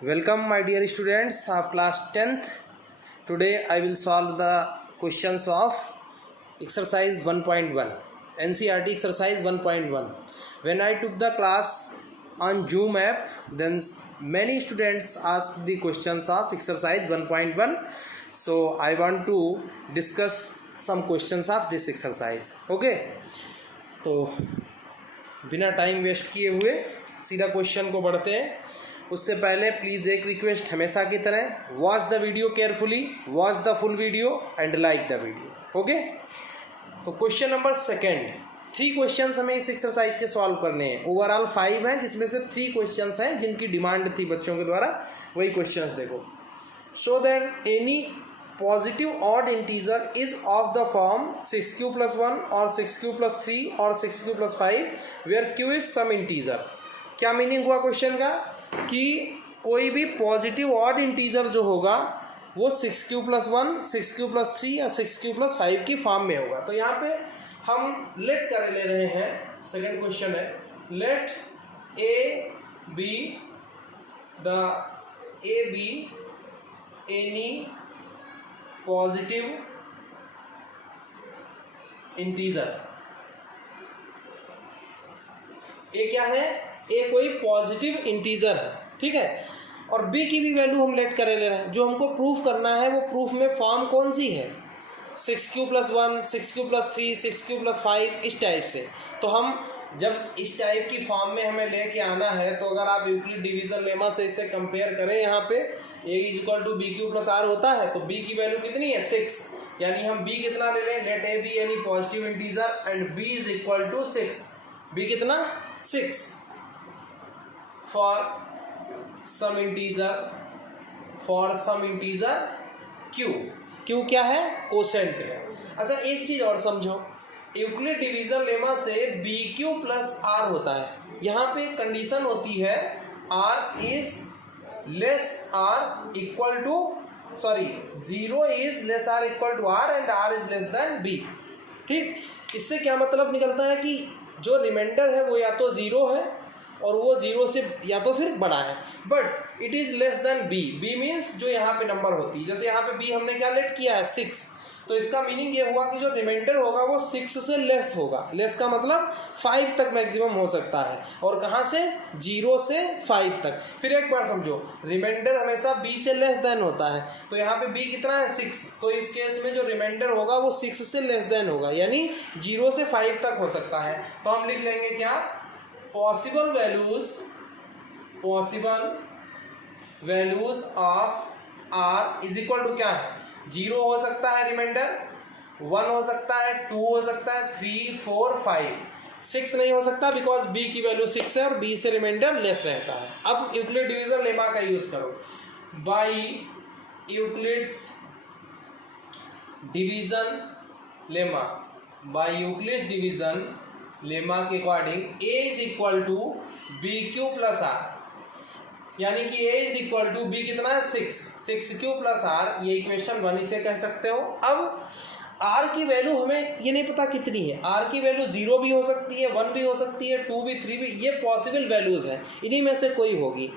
Welcome my dear students of class 10th. Today I will solve the questions of exercise 1.1 NCERT exercise 1.1. When I took the class on Zoom app, then many students asked the questions of exercise 1.1. So I want to discuss some questions of this exercise. Okay, तो बिना time waste किए हुए सीधा question को बढ़ते हैं. उससे पहले प्लीज़ एक रिक्वेस्ट हमेशा की तरह, watch the video carefully, watch the full video and like the video. Okay, तो क्वेश्चन नंबर सेकेंड. 3 क्वेश्चंस हमें इस एक्सरसाइज के सॉल्व करने हैं. ओवरऑल 5 हैं, जिसमें से 3 क्वेश्चंस हैं जिनकी डिमांड थी बच्चों के द्वारा. वही क्वेश्चंस देखो. Show that any positive odd integer is of the form 6q + 1 और 6q + 3 और 6q + 5 where q is some integer. क्या मीनिंग हुआ क्वेश्चन का कि कोई भी पॉजिटिव ऑड इंटीजर जो होगा वो 6q + 1, 6q + 3 या 6q + 5 की फॉर्म में होगा. तो यहाँ पे हम लेट कर ले रहे हैं. सेकंड क्वेश्चन है, let A B any positive integer. A क्या है? ए कोई पॉजिटिव इंटीजर है, ठीक है. और बी की भी वैल्यू हम लेट कर ले रहे हैं. जो हमको प्रूफ करना है वो प्रूफ में फॉर्म कौन सी है? 6q + 1, 6q + 3, 6q + 5, इस टाइप से. तो हम जब इस टाइप की फॉर्म में हमें लेके आना है, तो अगर आप यूक्लिड डिवीजन लेमा से इसे कंपेयर करें, यहाँ पे a = bq + r होता है, तो b की वैल्यू कितनी है? 6. यानी हम b कितना ले लें? Let A B any positive integer and b = 6. b कितना? 6 फॉर सम इंटीजर q क्या है? कोसेंट है. अच्छा, एक चीज और समझो, यूक्लिड डिवीजन लेमा से bq + r होता है. यहाँ पे कंडीशन होती है r is less r equal to 0 is less r equal to r and r is less than b. ठीक, इससे क्या मतलब निकलता है कि जो रिमाइंडर है वो या तो 0 है और वो 0 से या तो फिर बड़ा है, but it is less than b. b means जो यहाँ पे नंबर होती है, जैसे यहाँ पे b हमने क्या लेट किया है? 6. तो इसका मीनिंग ये हुआ कि जो रिमाइंडर होगा वो 6 से लेस होगा. लेस का मतलब 5 तक मैक्सिमम हो सकता है. और कहाँ से? 0 से 5 तक. फिर एक बार समझो, रिमाइंडर हमेशा b से लेस देन होता है. तो यहाँ पे b कितना है? 6. तो इस केस में जो रिमाइंडर होगा वो 6 से लेस देन होगा, यानी 0 से 5 तक हो सकता है. तो हम लिख लेंगे क्या? Possible values of r is equal to क्या है? 0 हो सकता है रिमाइंडर, 1 हो सकता है, 2 हो सकता है, 3, 4, 5. 6 नहीं हो सकता बिकॉज b की वैल्यू 6 है और b से रिमाइंडर लेस रहता है. अब यूक्लिड डिवीजन लेमा का यूज करो. बाई यूक्लिड डिवीजन लेमा के according a is equal to bq + r. यानी कि a is equal to b कितना है? 6q + r. ये इक्वेशन 1 इसे कह सकते हो. अब r की वैल्यू हमें ये नहीं पता कितनी है. r की वैल्यू 0 भी हो सकती है, 1 भी हो सकती है, 2 भी, 3 भी. ये पॉसिबल वैल्यूज हैं, इन्हीं में से कोई होगी.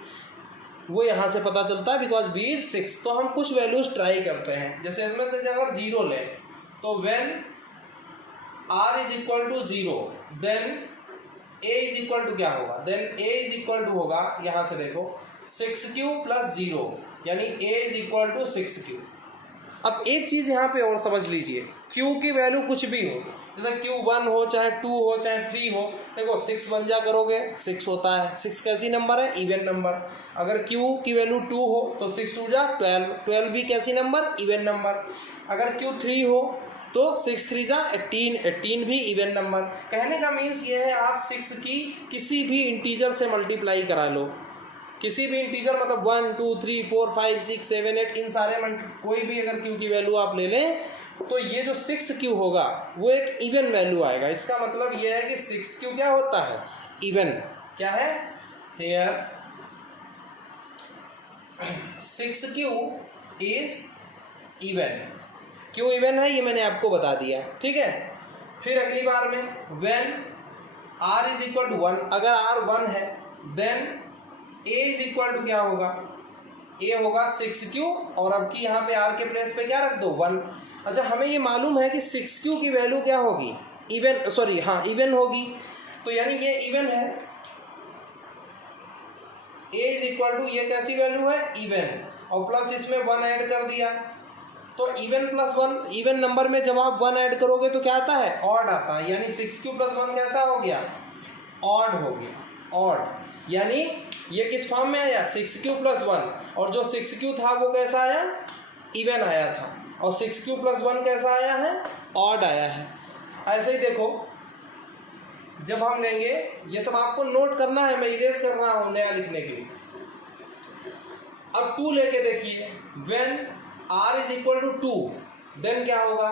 वो यहाँ से पता चलता है बिकॉज b इज 6. तो हम कुछ वैल्यूज ट्राई करते हैं. जैसे इसमें से अगर 0 लें तो when r is equal to 0 then a is equal to क्या होगा? Then a is equal to होगा, यहाँ से देखो, 6q + 0, यानी a is equal to 6q. अब एक चीज़ यहाँ पे और समझ लीजिए, q की वैल्यू कुछ भी हो, जैसे q 1 हो, चाहे 2 हो, चाहे 3 हो. देखो 6 बन जा करोगे, 6 होता है. 6 कैसी नंबर है? Even number. अगर q की वैल्यू 2 हो तो 6 2 जा 12. 12 भी कैसी नंबर? Even number. अगर q 3 हो तो 6 3 जा 18. 18 भी इवन नंबर. कहने का मीन्स ये है, आप 6 की किसी भी इंटीजर से मल्टीप्लाई करा लो. किसी भी इंटीजर मतलब 1 2 3 4 5 6 7 8, इन सारे कोई भी अगर q की वैल्यू आप ले लें तो ये जो 6q होगा वो एक इवन वैल्यू आएगा. इसका मतलब ये है कि 6q क्या होता है? इवन. क्या है? Here 6q is even. क्यों इवन है ये मैंने आपको बता दिया, ठीक है. फिर अगली बार में when r is equal to 1, अगर r 1 है then a is equal to क्या होगा? ए होगा 6q और अब की यहाँ पे r के प्लेस पे क्या रख दो 1। अच्छा हमें ये मालूम है कि 6q की वैल्यू क्या होगी, इवन, सॉरी हाँ इवन होगी, तो यानी ये इवन है, a इज इक्वल टू ये कैसी वैल्यू है इवन, और प्लस इसमें 1 ऐड कर दिया, तो इवन प्लस 1, इवन नंबर में जब आप 1 ऐड करोगे तो क्या आता है ऑड आता है, यानी 6q प्लस 1 कैसा हो गया ऑड हो गया, ऑड, यानी ये किस फॉर्म में आया 6q प्लस 1, और जो 6q था वो कैसा आया इवन आया था, और 6q प्लस 1 कैसा आया है ऑड आया है। ऐसे ही देखो जब हम लेंगे, ये सब आपको नोट करना है, मैं इरेज कर रहा हूँ नया लिखने के लिए। अब 2 लेके देखिए, when r is equal to 2 then क्या होगा,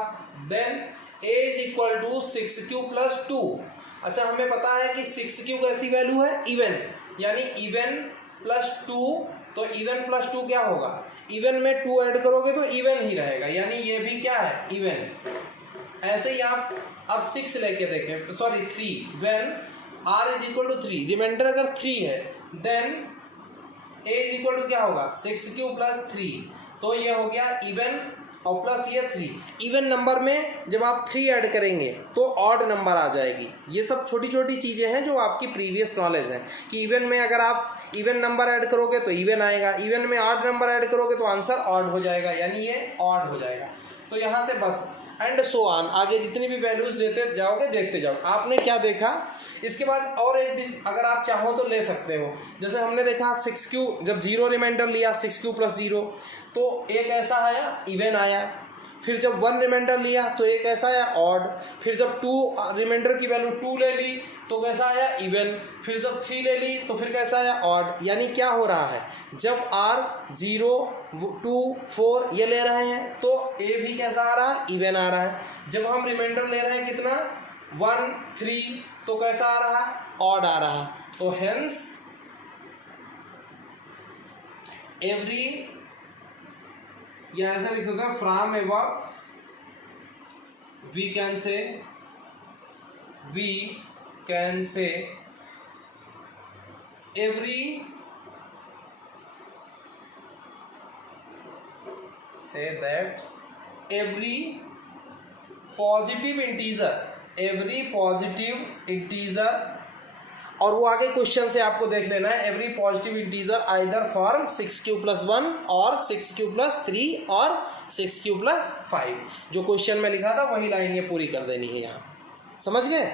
then a is equal to 6q plus 2। अच्छा हमें पता है कि 6q कैसी वैल्यू है इवन, यानी इवन प्लस 2, तो इवन प्लस 2 क्या होगा, इवन में 2 ऐड करोगे तो इवन ही रहेगा, यानी ये भी क्या है इवन। ऐसे ही आप अब 6 लेके देखें, sorry 3, when r is equal to 3, reminder अगर 3 है then a is equal to क्या होगा 6q प्लस 3, तो ये हो गया इवन और प्लस ये 3। इवन नंबर में जब आप 3 ऐड करेंगे तो ऑड नंबर आ जाएगी। ये सब छोटी छोटी चीज़ें हैं जो आपकी प्रीवियस नॉलेज है कि इवन में अगर आप इवन नंबर ऐड करोगे तो इवन आएगा, इवन में ऑड नंबर ऐड करोगे तो आंसर ऑड हो जाएगा, यानी ये ऑड हो जाएगा। तो यहाँ से बस एंड सो ऑन, आगे जितनी भी वैल्यूज लेते जाओगे देखते जाओ। आपने क्या देखा, इसके बाद और एक अगर आप चाहो तो ले सकते हो, जैसे हमने देखा 6q, जब 0 रिमाइंडर लिया 6q प्लस 0 तो एक ऐसा आया इवन आया, फिर जब 1 रिमाइंडर लिया तो एक ऐसा आया ऑड, फिर जब 2 रिमाइंडर की वैल्यू 2 ले ली तो कैसा आया इवन, फिर जब 3 ले ली तो फिर कैसा आया ऑड। यानी क्या हो रहा है, जब r 0 2 4 ये ले रहे हैं तो a भी कैसा आ रहा है इवन आ रहा है, जब हम रिमाइंडर ले रहे हैं कितना 1 3 तो कैसा आ रहा है ऑड आ रहा है। तो हेंस एवरी, या ऐसा लिख सकते हैं from above we can say every say that every positive integer, और वो आगे क्वेश्चन से आपको देख लेना है, every positive integer either form 6q plus 1 और 6q प्लस 3 और 6q प्लस 5, जो क्वेश्चन में लिखा था वही लाइन ये पूरी कर देनी है यहाँ, समझ गए।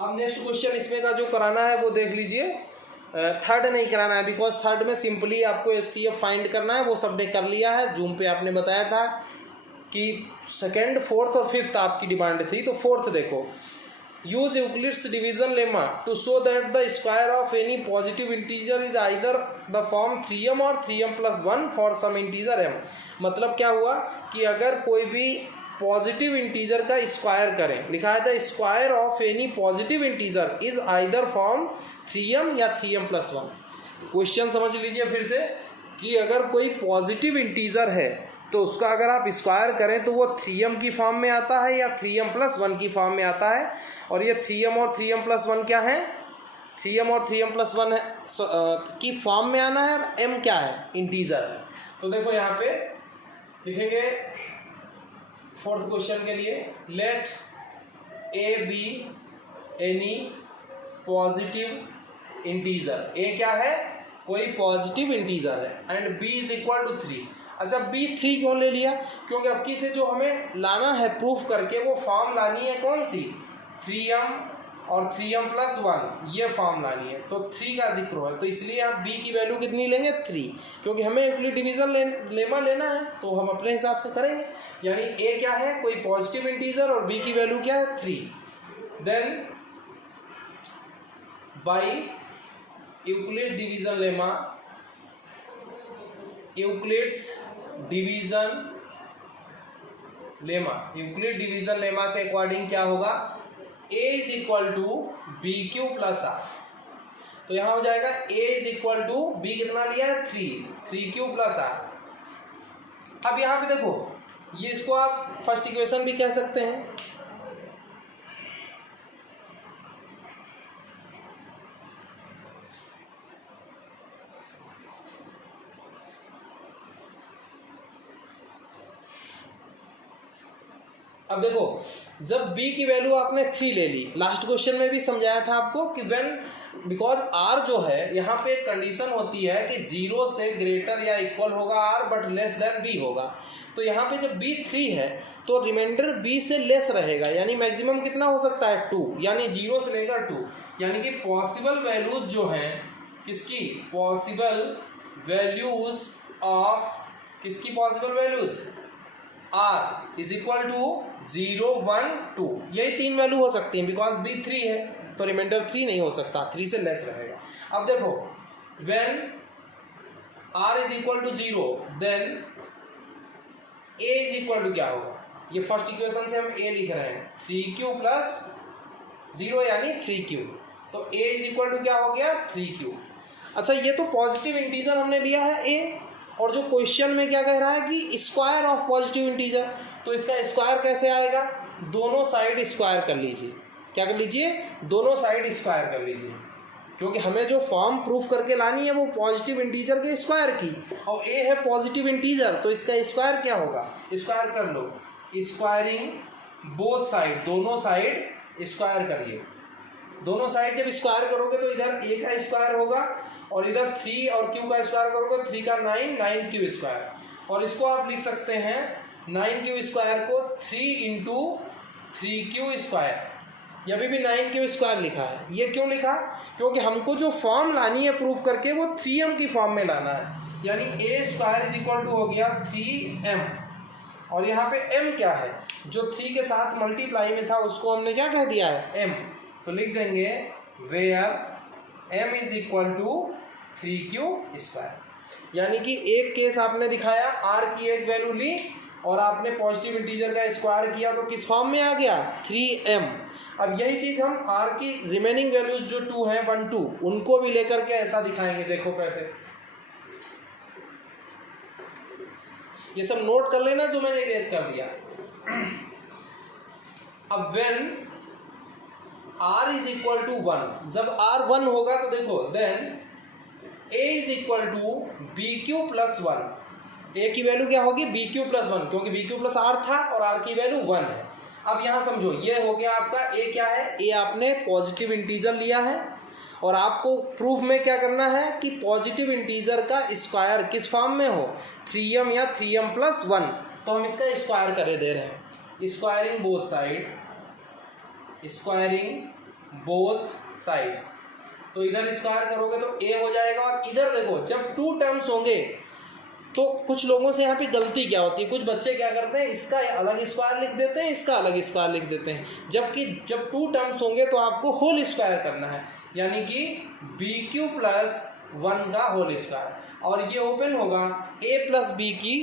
अब नेक्स्ट क्वेश्चन इसमें का जो कराना है वो देख लीजिए, थर्ड नहीं कराना है बिकॉज थर्ड में सिंपली आपको HCF फाइंड करना है, वो सबने कर लिया है, जूम पे आपने बताया था कि सेकेंड फोर्थ और फिफ्थ आपकी डिमांड थी, तो फोर्थ देखो, use Euclid's division lemma to show that the square of any positive integer is either the form 3m और 3m plus 1 for some integer m। मतलब क्या हुआ कि अगर कोई भी पॉजिटिव इंटीजर का स्क्वायर करें, लिखा है the square of any positive integer is either form 3m या 3m प्लस 1। क्वेश्चन समझ लीजिए फिर से कि अगर कोई पॉजिटिव इंटीजर है तो उसका अगर आप स्क्वायर करें तो वो 3m की फॉर्म में आता है या 3m प्लस 1 की फॉर्म में आता है, और ये 3m और 3m प्लस 1 क्या है, 3m और 3m प्लस 1 की फॉर्म में आना है, और m क्या है इंटीजर। तो देखो यहाँ पे लिखेंगे फोर्थ क्वेश्चन के लिए, let a be any positive integer, a क्या है कोई पॉजिटिव इंटीजर है, and b is equal to 3। अच्छा b 3 क्यों ले लिया, क्योंकि अब की से जो हमें लाना है प्रूफ करके वो फॉर्म लानी है कौन सी 3m और 3m प्लस 1 ये फॉर्म लानी है, तो 3 का जिक्र है, तो इसलिए आप b की वैल्यू कितनी लेंगे 3, क्योंकि हमें यूक्लिड डिवीजन लेमा लेना है तो हम अपने हिसाब से करेंगे। यानी a क्या है कोई पॉजिटिव इंटीजर और b की वैल्यू क्या है 3। Then by Euclid division lemma, Euclid's Euclid division lemma के अकॉर्डिंग क्या होगा, a is equal to b q plus r. तो यहां हो जाएगा a is equal to b कितना लिया है 3q प्लस आर। अब यहां पे देखो ये इसको आप फर्स्ट इक्वेशन भी कह सकते हैं, अब देखो, जब b की वैल्यू आपने 3 ले ली, लास्ट क्वेश्चन में भी समझाया था आपको कि व्हेन, बिकॉज r जो है यहाँ पे एक कंडीशन होती है कि 0 से ग्रेटर या इक्वल होगा r but less than b होगा। तो यहाँ पे जब b 3 है तो रिमाइंडर b से लेस रहेगा, यानी मैक्सिमम कितना हो सकता है 2, यानी 0 से लेकर 2, यानी कि पॉसिबल वैल्यूज जो हैं किसकी, पॉसिबल वैल्यूज ऑफ किसकी, possible values r is equal to 0, 1, 2, यही 3 वैल्यू हो सकती हैं। बिकॉज b 3 है तो रिमाइंडर 3 नहीं हो सकता, 3 से लेस रहेगा। अब देखो, when r is equal to 0 then a is equal to क्या होगा, ये फर्स्ट इक्वेशन से हम a लिख रहे हैं, 3q प्लस 0 यानी 3q, तो a इज इक्वल टू क्या हो गया, 3q। अच्छा, ये तो पॉजिटिव इंटीजर हमने लिया है a, और जो क्वेश्चन में क्या कह रहा है कि स्क्वायर ऑफ पॉजिटिव इंटीजर, तो इसका स्क्वायर कैसे आएगा, दोनों साइड स्क्वायर कर लीजिए। क्या कर लीजिए, दोनों साइड स्क्वायर कर लीजिए, क्योंकि हमें जो फॉर्म प्रूफ करके लानी है वो पॉजिटिव इंटीजर के स्क्वायर की, और a है पॉजिटिव इंटीजर, तो इसका स्क्वायर क्या होगा, स्क्वायर कर लो, स्क्वायरिंग बोथ साइड, दोनों साइड स्क्वायर करिए। दोनों साइड जब स्क्वायर करोगे तो इधर a का स्क्वायर होगा और इधर 3 और q का स्क्वायर करोगे, 3 का 9, 9q स्क्वायर, और इसको आप लिख सकते हैं 9q स्क्वायर को 3 इंटू 3q स्क्वायर, ये अभी भी 9q स्क्वायर लिखा है। ये क्यों लिखा, क्योंकि हमको जो फॉर्म लानी है प्रूफ करके वो 3m की फॉर्म में लाना है, यानी a square is equal to हो गया 3m, और यहाँ पे m क्या है, जो 3 के साथ मल्टीप्लाई में था उसको हमने क्या कह दिया है, m, तो लिख देंगे where m is equal to 3q square. यानी कि एक केस आपने दिखाया, r की एक वैल्यू ली और आपने पॉजिटिव इंटीजर का स्क्वायर किया तो किस फॉर्म में आ गया, 3m। अब यही चीज़ हम r की रिमेनिंग वैल्यूज जो 2 हैं 1, 2, उनको भी लेकर के ऐसा दिखाएंगे। देखो कैसे, ये सब नोट कर लेना जो मैंने इरेज कर दिया। अब when r is equal to 1, जब r 1 होगा तो देखो then a is equal to bq plus 1, a की वैल्यू क्या होगी, bq प्लस 1, क्योंकि bq प्लस r था और r की वैल्यू 1 है। अब यहाँ समझो, ये हो गया आपका a, क्या है, a आपने पॉजिटिव इंटीजर लिया है और आपको प्रूफ में क्या करना है कि पॉजिटिव इंटीजर का स्क्वायर किस फॉर्म में हो, 3m या 3m प्लस 1, तो हम इसका स्क्वायर करे दे रहे हैं, squaring both side, squaring both sides, तो इधर स्क्वायर करोगे तो a हो जाएगा। और इधर देखो, जब 2 टर्म्स होंगे तो कुछ लोगों से यहाँ पे गलती क्या होती है, कुछ बच्चे क्या करते हैं, इसका अलग स्क्वायर लिख देते हैं, इसका अलग स्क्वायर लिख देते हैं, जबकि जब 2 टर्म्स होंगे तो आपको होल स्क्वायर करना है, यानी कि bq प्लस 1 का होल स्क्वायर, और ये ओपन होगा a प्लस b की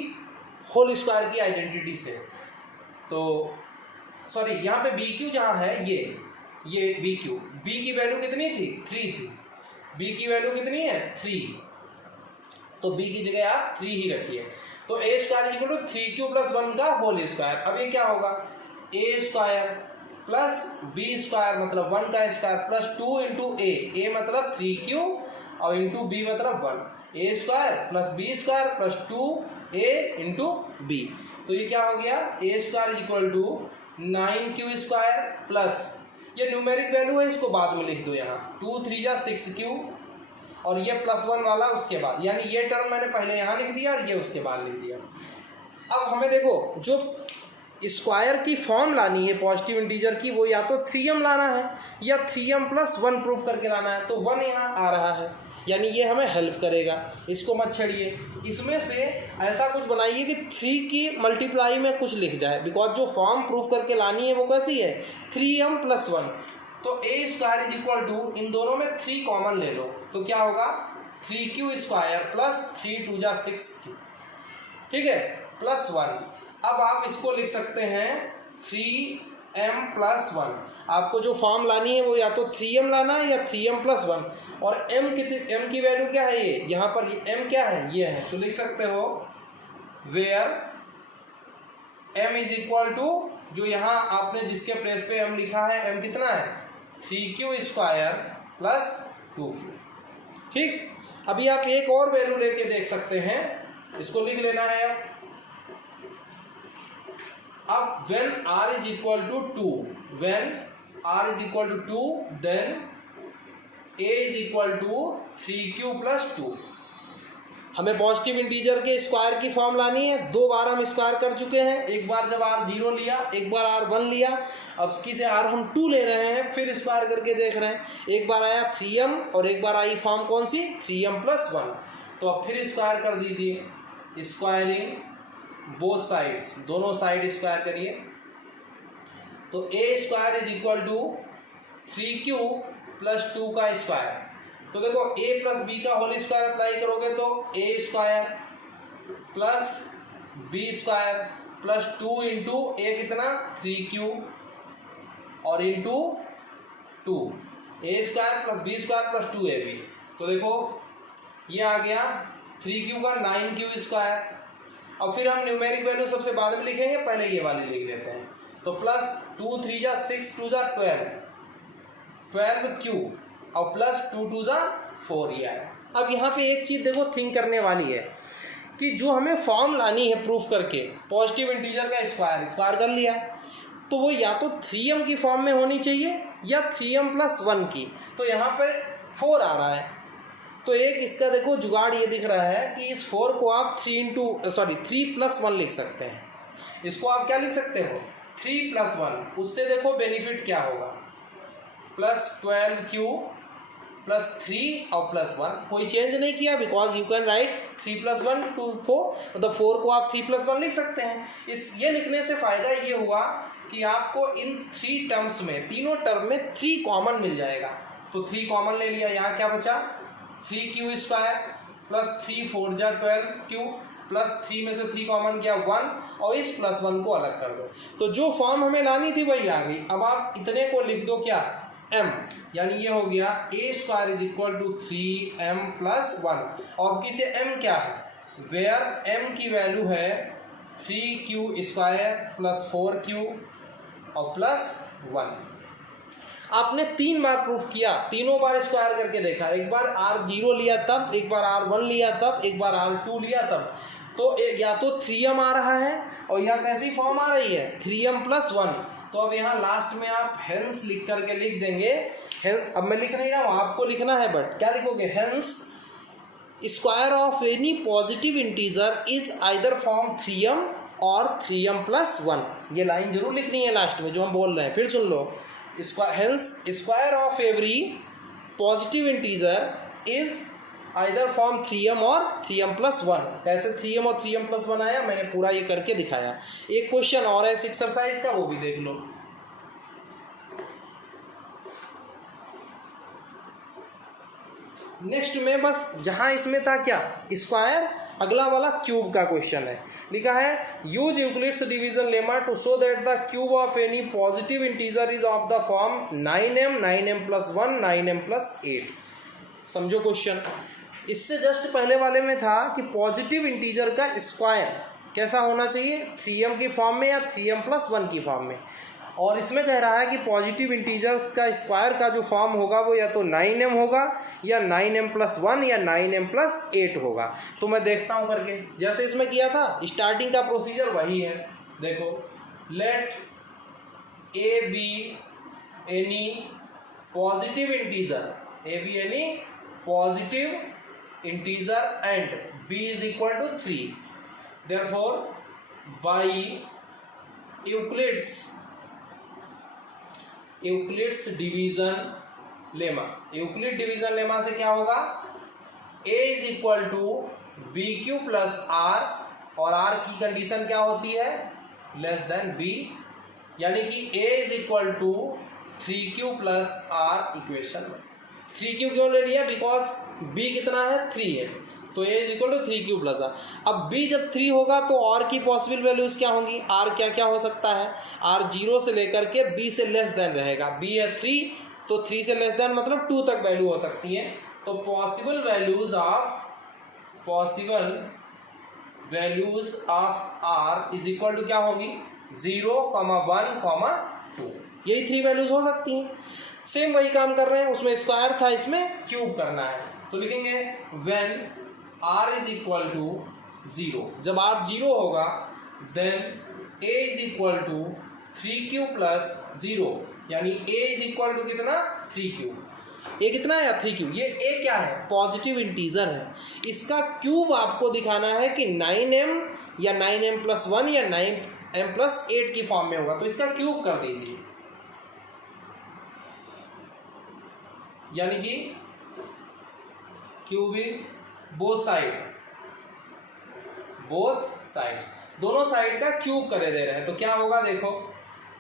होल स्क्वायर की आइडेंटिटी से। तो सॉरी, यहाँ पे bq जहाँ है ये bq, b की वैल्यू कितनी थी, 3 थी, b की वैल्यू कितनी है, 3, तो b की जगह आप 3 ही रखिए। तो a square equal to 3q plus 1 का होल स्क्वायर। अब ये क्या होगा, a square plus b square मतलब 1 का स्क्वायर प्लस 2 इंटू a मतलब 3q और इंटू b मतलब 1, a square plus b square plus 2a into b, तो ये क्या हो गया, a square equal to 9q square plus, ये न्यूमेरिक वैल्यू है, इसको बाद में लिख दो यहाँ, 2 3 जा 6q, और ये प्लस 1 वाला उसके बाद, यानी ये टर्म मैंने पहले यहाँ लिख दिया और ये उसके बाद लिख दिया। अब हमें देखो, जो स्क्वायर की फॉर्म लानी है पॉजिटिव इंटीजर की, वो या तो 3m लाना है या 3m प्लस 1 प्रूफ करके लाना है, तो 1 यहाँ आ रहा है, यानी ये हमें हेल्प करेगा, इसको मत छेड़िए। इसमें से ऐसा कुछ बनाइए कि 3 की मल्टीप्लाई में कुछ लिख जाए, बिकॉज जो फॉर्म प्रूफ करके लानी है वो कैसी है, 3m प्लस 1, तो a square is equal to, इन दोनों में 3 कॉमन ले लो, तो क्या होगा, 3q स्क्वायर प्लस 3 2 जा 6q, ठीक है, प्लस 1। अब आप इसको लिख सकते हैं 3m प्लस 1, आपको जो फॉर्म लानी है वो या तो 3m लाना है या 3m प्लस 1, और m की वैल्यू क्या है, ये यहाँ पर m क्या है, ये है, तो लिख सकते हो where m is equal to, जो यहाँ आपने जिसके प्लेस पे m लिखा है, m कितना है, 3q स्क्वायर प्लस 2q, ठीक। अभी आप एक और वैल्यू लेके देख सकते हैं, इसको लिख लेना है। अब when r is equal to 2, when r is equal to 2 then a is equal to 3q plus 2। हमें पॉजिटिव इंटीजर के स्क्वायर की फॉर्म लानी है। 2 बार हम स्क्वायर कर चुके हैं, एक बार जब r 0 लिया, एक बार r 1 लिया, अब इसकी से r हम 2 ले रहे हैं, फिर स्क्वायर करके देख रहे हैं। एक बार आया 3m और एक बार आई फॉर्म कौन सी 3m प्लस 1। तो अब फिर स्क्वायर कर दीजिए, स्क्वायरिंग बोथ साइड्स, दोनों साइड स्क्वायर करिए। तो a square is equal to 3q plus 2 का स्क्वायर। तो देखो a प्लस बी का होल स्क्वायर अप्लाई करोगे तो a square plus B square plus 2 into A कितना 3q और into 2, A square plus B square plus 2ab। तो देखो ये आ गया 3q का 9q स्क्वायर। अब फिर हम न्यूमेरिक वैल्यू सबसे बाद में लिखेंगे, पहले ये वाली लिख देते हैं। तो प्लस 2 3 जा 6 2 जा 12q और प्लस 2 2 जा 4 ये आया। अब यहाँ पे एक चीज़ देखो थिंक करने वाली है कि जो हमें फॉर्म लानी है प्रूफ करके, पॉजिटिव इंटीजर का स्क्वायर कर लिया, तो वो या तो 3m की फॉर्म में होनी चाहिए या 3m प्लस 1 की। तो यहाँ पर 4 आ रहा है, तो एक इसका देखो जुगाड़ ये दिख रहा है कि इस 4 को आप 3 प्लस 1 लिख सकते हैं। इसको आप क्या लिख सकते हो 3 प्लस 1। उससे देखो बेनिफिट क्या होगा, प्लस 12q प्लस 3 और प्लस 1, कोई चेंज नहीं किया, because you can write 3 plus 1 2 4, मतलब 4 को आप 3 प्लस 1 लिख सकते हैं। ये लिखने से फ़ायदा ये हुआ कि आपको इन 3 टर्म्स में, तीनों टर्म में 3 कॉमन मिल जाएगा। तो 3 कॉमन ले लिया, यहाँ क्या बचा 3q स्क्वायर प्लस 3 4 जा 12q प्लस 3 में से 3 कॉमन किया 1 और इस प्लस 1 को अलग कर दो। तो जो फॉर्म हमें लानी थी वही आ गई। अब आप इतने को लिख दो क्या m, यानी ये हो गया a square is equal to 3m plus 1। और किसे m क्या है, वेयर m की वैल्यू है 3q स्क्वायर प्लस 4q और प्लस 1। आपने 3 बार प्रूफ किया, तीनों बार स्क्वायर करके देखा, एक बार r0 लिया तब, एक बार r1 लिया तब, एक बार r2 लिया तब। तो या तो 3m आ रहा है और यहाँ कैसी फॉर्म आ रही है 3m प्लस 1। तो अब यहाँ लास्ट में आप हेंस लिख करके लिख देंगे। अब मैं लिख नहीं रहा हूँ, आपको लिखना है, बट क्या लिखोगे, hence square of any positive integer is either form 3m और 3m प्लस 1। ये लाइन जरूर लिखनी है लास्ट में जो हम बोल रहे हैं, फिर सुन लो। Hence square of every positive integer is either form 3m और 3m plus 1। कैसे 3m और 3m plus 1 आया, मैंने पूरा ये करके दिखाया। एक क्वेश्चन और है इस एक्सरसाइज का, वो भी देख लो। नेक्स्ट में बस जहां इसमें था क्या स्क्वायर, अगला वाला क्यूब का क्वेश्चन है। लिखा है use Euclid's division lemma to show that the cube of any positive integer is of the form 9m 9m plus 1 9m plus 8। समझो क्वेश्चन। इससे जस्ट पहले वाले में था कि पॉजिटिव इंटीजर का स्क्वायर कैसा होना चाहिए 3m की फॉर्म में या 3m प्लस 1 की फॉर्म में, और इसमें कह रहा है कि पॉजिटिव इंटीजर्स का स्क्वायर का जो फॉर्म होगा वो या तो 9m होगा या 9m प्लस 1 या 9m प्लस 8 होगा। तो मैं देखता हूँ करके, जैसे इसमें किया था स्टार्टिंग का प्रोसीजर वही है। देखो, let A B any positive integer, a B any positive integer and b is equal to 3। Therefore by Euclid's division lemma, Euclid division lemma से क्या होगा, a is equal to b q plus r, और r की condition क्या होती है less than b, यानी कि a is equal to 3q plus r. Equation में 3q क्यों ले लिया, बिकॉज b कितना है 3 है, तो a is equal to 3q plus r. अब b जब 3 होगा तो r की पॉसिबल वैल्यूज क्या होंगी, r क्या क्या हो सकता है, r 0 से लेकर के b से लेस देन रहेगा। b है 3, तो 3 से लेस देन मतलब 2 तक वैल्यू हो सकती है। तो possible values of r is equal to क्या होगी 0, 1, 2, यही 3 वैल्यूज हो सकती हैं। सेम वही काम कर रहे हैं, उसमें स्क्वायर था, इसमें क्यूब करना है। तो लिखेंगे when r is equal to 0, जब r 0 होगा then a is equal to 3q plus 0, यानी a इज इक्वल टू कितना 3q। ये कितना है 3q, ये a क्या है पॉजिटिव इंटीजर है, इसका क्यूब आपको दिखाना है कि 9m या 9m+1 या 9m+8 की फॉर्म में होगा, तो इसका क्यूब कर दीजिए, यानी कि क्यूबिंग बोथ साइड्स, दोनों साइड का क्यूब करे दे रहे हैं। तो क्या होगा देखो,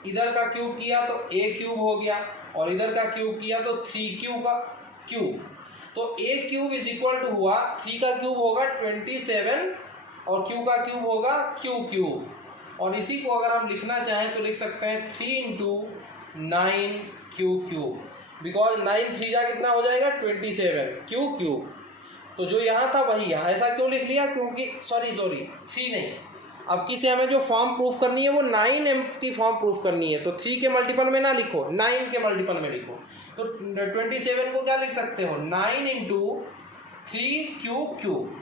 इधर का क्यूब किया तो a क्यूब हो गया, और इधर का क्यूब किया तो 3q का क्यूब, तो a cube is equal to हुआ 3 का क्यूब होगा 27 और q का क्यूब होगा q क्यूब, और इसी को अगर हम लिखना चाहें तो लिख सकते हैं 3 × 9q क्यूब, बिकॉज 9 3 जा कितना हो जाएगा 27 q क्यूब। तो जो यहाँ था वही यहाँ, ऐसा क्यों लिख लिया, क्योंकि सॉरी 3 नहीं, अब किसे हमें जो फॉर्म प्रूफ करनी है वो 9m की फॉर्म प्रूफ करनी है, तो 3 के मल्टीपल में ना लिखो, 9 के मल्टीपल में लिखो। तो 27 को क्या लिख सकते हो 9 × 3q क्यूब,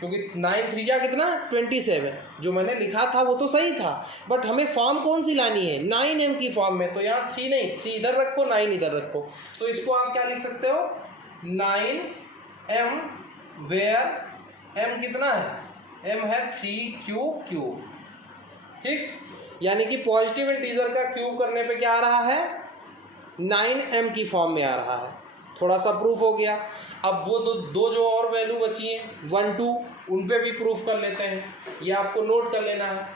क्योंकि 9 3 जा कितना 27, जो मैंने लिखा था वो तो सही था, बट हमें फॉर्म कौन सी लानी है 9m की फॉर्म में, तो यहाँ 3 नहीं, 3 इधर रखो 9 इधर रखो, तो इसको आप क्या लिख सकते हो 9m, वेयर m कितना है, m है 3q क्यूब, ठीक, यानी कि पॉजिटिव इंटीजर का क्यूब करने पे क्या आ रहा है 9m की फॉर्म में आ रहा है। थोड़ा सा प्रूफ हो गया। अब वो दो जो और वैल्यू बची हैं 1 2, उन पे भी प्रूफ कर लेते हैं, ये आपको नोट कर लेना है।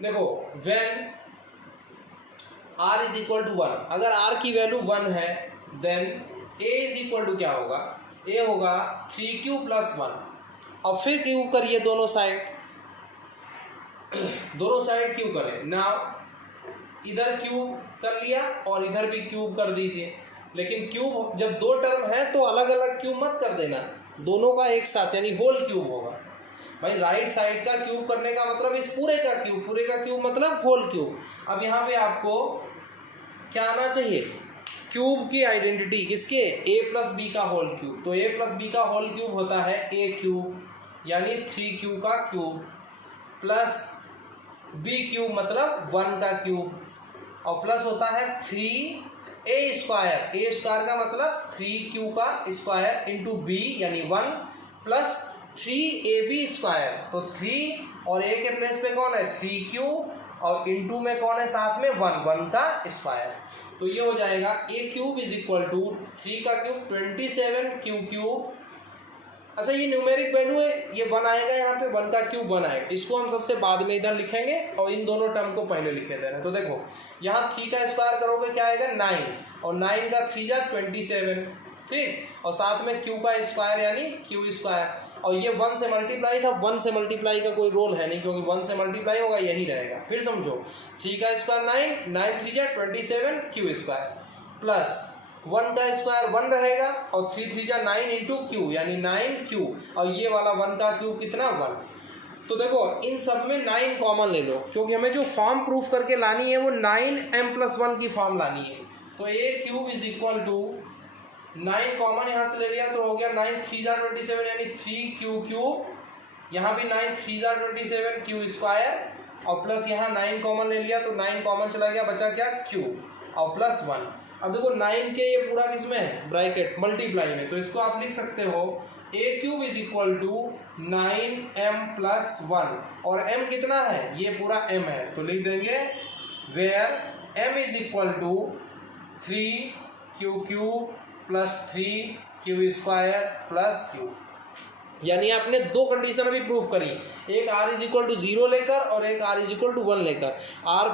देखो when r is equal to 1, अगर r की वैल्यू 1 है then a is equal to क्या होगा, a होगा 3q + 1। अब फिर क्यूब करिए दोनों साइड क्यूब करें। नाउ इधर क्यूब कर लिया और इधर भी क्यूब कर दीजिए, लेकिन क्यूब जब दो टर्म है तो अलग अलग क्यूब मत कर देना, दोनों का एक साथ यानी होल क्यूब होगा। भाई राइट साइड का क्यूब करने का मतलब इस पूरे का क्यूब मतलब होल क्यूब। अब यहाँ पे आपको क्या आना चाहिए, क्यूब की आइडेंटिटी किसके, a + b का होल क्यूब। तो a + b का होल क्यूब होता है a क्यूब, यानी 3q का क्यूब प्लस b क्यूब मतलब 1 का क्यूब, और प्लस होता है 3a स्क्वायर का मतलब 3q का स्क्वायर इंटू b यानी 1 प्लस 3ab स्क्वायर। तो 3 और a के प्लेस पे कौन है 3q, और इंटू में कौन है साथ में 1 का स्क्वायर। तो ये हो जाएगा a cube is equal to 3 का क्यूब 27q क्यूब। अच्छा ये न्यूमेरिक वैल्यू है, ये 1 आएगा यहाँ पे, 1 का क्यूब 1 आएगा, इसको हम सबसे बाद में इधर लिखेंगे और इन दोनों टर्म को पहले लिखे दे रहे हैं। तो देखो यहाँ 3 का स्क्वायर करोगे क्या आएगा 9, और 9 का 3 जा 27, ठीक, और साथ में q का स्क्वायर यानी q स्क्वायर, और ये 1 से मल्टीप्लाई था, 1 से मल्टीप्लाई का कोई रोल है नहीं क्योंकि 1 से मल्टीप्लाई होगा यही रहेगा। फिर समझो 3 का स्क्वायर 9, 9 3 जा 27 q स्क्वायर प्लस 1 का स्क्वायर 1 रहेगा, और 3 3 जा 9 इंटू क्यू यानी 9q, और ये वाला 1 का क्यूब कितना 1। तो देखो इन सब में 9 कॉमन ले लो, क्योंकि हमें जो फॉर्म प्रूफ करके लानी है वो 9m+1 की फॉर्म लानी है। तो a cube is equal to 9 common यहाँ से ले लिया तो हो गया 9 3 जा 27 यानी 3q क्यूब, यहाँ भी 9 3 जा 27 q स्क्वायर, और प्लस यहाँ 9 कॉमन ले लिया तो 9 कॉमन चला गया, बचा क्या q और प्लस 1। अब देखो 9 के ये पूरा किसमें है ब्रैकेट मल्टीप्लाई में, तो इसको आप लिख सकते हो a cube is equal to 9m+1, और m कितना है ये पूरा m है, तो लिख देंगे where m is equal to 3q cube plus 3q square plus q। यानी आपने दो कंडीशन अभी प्रूफ करी, एक r इज इक्वल टू 0 लेकर और एक r इज इक्वल टू 1 लेकर।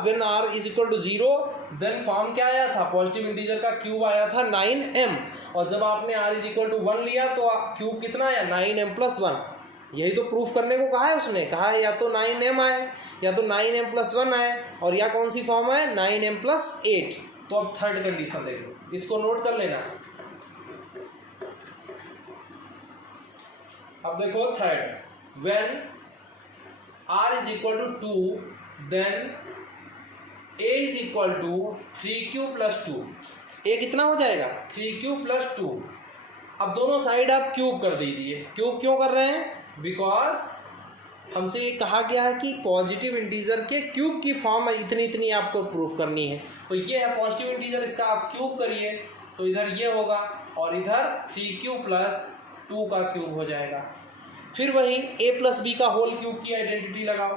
When r is equal to 0 then form क्या आया था, पॉजिटिव इंटीजर का क्यूब आया था 9m, और जब आपने r इज इक्वल टू 1 लिया तो क्यूब कितना आया 9m+1। यही तो प्रूफ करने को कहा है उसने, कहा है या तो 9m आए या तो 9m+1 आए, और या कौन सी फॉर्म है 9m+8। तो अब थर्ड कंडीशन देखो, इसको नोट कर लेना। अब देखो third, when r is equal to 2 then a is equal to 3q + 2। a कितना हो जाएगा 3q + 2, अब दोनों साइड आप क्यूब कर दीजिए। क्यूब क्यों कर रहे हैं? बिकॉज हमसे ये कहा गया है कि पॉजिटिव इंटीजर के क्यूब की फॉर्म इतनी इतनी आपको प्रूफ करनी है। तो ये है पॉजिटिव इंटीजर, इसका आप क्यूब करिए तो इधर ये होगा और इधर 3q प्लस 2 का क्यूब हो जाएगा। फिर वही a प्लस बी का होल क्यूब की आइडेंटिटी लगाओ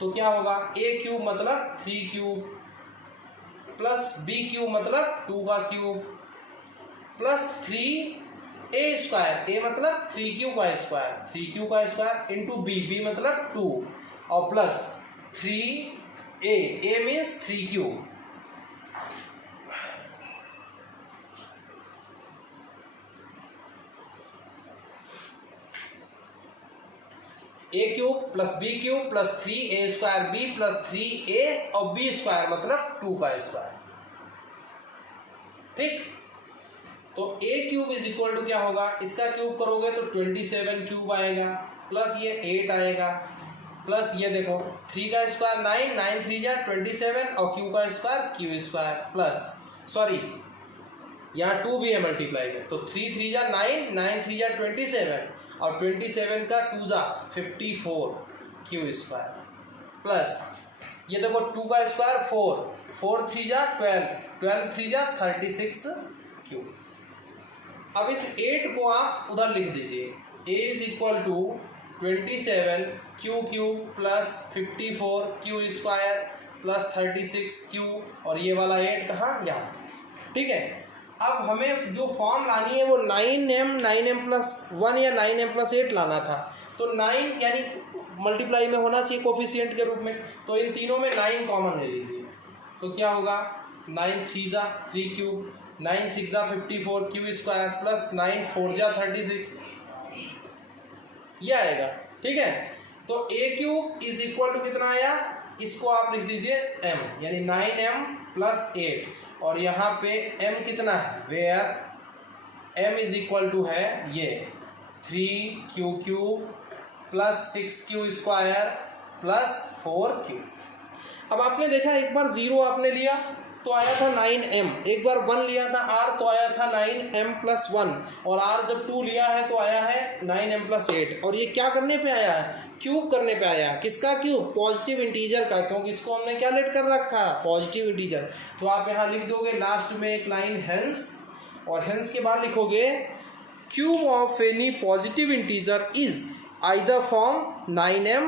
तो क्या होगा? a क्यूब मतलब 3q प्लस b क्यूब मतलब 2 का cube plus 3a square, a मतलब 3q का स्क्वायर, 3q का स्क्वायर इंटू b मतलब 2 और plus 3a means 3q। a cube plus b cube plus 3a square b plus 3a और b square मतलब 2 का स्क्वायर। ठीक, तो a cube is equal to क्या होगा? इसका क्यूब करोगे तो 27 क्यूब आएगा प्लस ये 8 आएगा प्लस ये देखो 3 का स्क्वायर 9, 9 3 जा 27 और q का square q square plus sorry यहाँ 2 भी है मल्टीप्लाई में तो 3 3 जा 9, 9 3 जा 27 और 27 का 2 जा 54 q स्क्वायर प्लस ये देखो 2 का स्क्वायर 4, 4 3 जा 12, 12 3 जा 36 q। अब इस 8 को आप उधर लिख दीजिए। a is equal to 27 q cube plus 54 q square plus 36 q और ये वाला 8 कहाँ? यहाँ। ठीक है, अब हमें जो फॉर्म लानी है वो 9m प्लस 1 या 9m प्लस 8 लाना था। तो 9 यानी मल्टीप्लाई में होना चाहिए कोफिशिएंट के रूप में, तो इन तीनों में 9 कॉमन ले लीजिए तो क्या होगा? 9 3 जा 3 क्यूब, 9 6 जा 54 q स्क्वायर प्लस 9 4 जा 36 ये आएगा। ठीक है, तो a cube is equal to कितना आया? इसको आप लिख दीजिए m यानी 9m प्लस 8 और यहाँ पे m कितना है? Where m is equal to है ये 3q cube plus 6q square plus 4q। अब आपने देखा एक बार 0 आपने लिया तो आया था 9m, एक बार 1 लिया था r तो आया था 9m प्लस 1 और r जब 2 लिया है तो आया है 9m प्लस 8 और ये क्या करने पे आया है? क्यूब करने पे आया। किसका क्यूब? पॉजिटिव इंटीजर का, क्योंकि इसको हमने क्या लेट कर रखा? Positive integer. तो आप यहाँ लिख दोगे लास्ट में एक लाइन हेंस और हेंस के बाद लिखोगे cube of any positive integer is either form 9m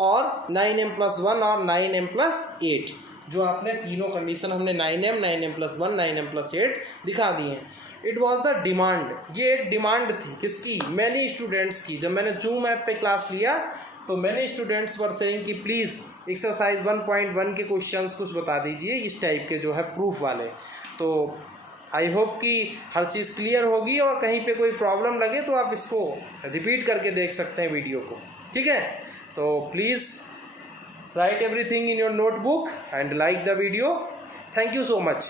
और 9m प्लस 1 और 9m प्लस 8। जो आपने तीनों कंडीशन हमने 9m प्लस 1 9m प्लस 8 दिखा दी हैं। इट वॉज द डिमांड, ये एक डिमांड थी किसकी? मैनी स्टूडेंट्स की। जब मैंने जूम ऐप पे क्लास लिया तो मैनी स्टूडेंट्स वर सेइंग कि प्लीज़ एक्सरसाइज 1.1 के क्वेश्चंस कुछ बता दीजिए इस टाइप के जो है प्रूफ वाले। तो आई होप कि हर चीज़ क्लियर होगी और कहीं पे कोई प्रॉब्लम लगे तो आप इसको रिपीट करके देख सकते हैं वीडियो को। ठीक है, तो please write everything in your notebook and like the video. Thank you so much.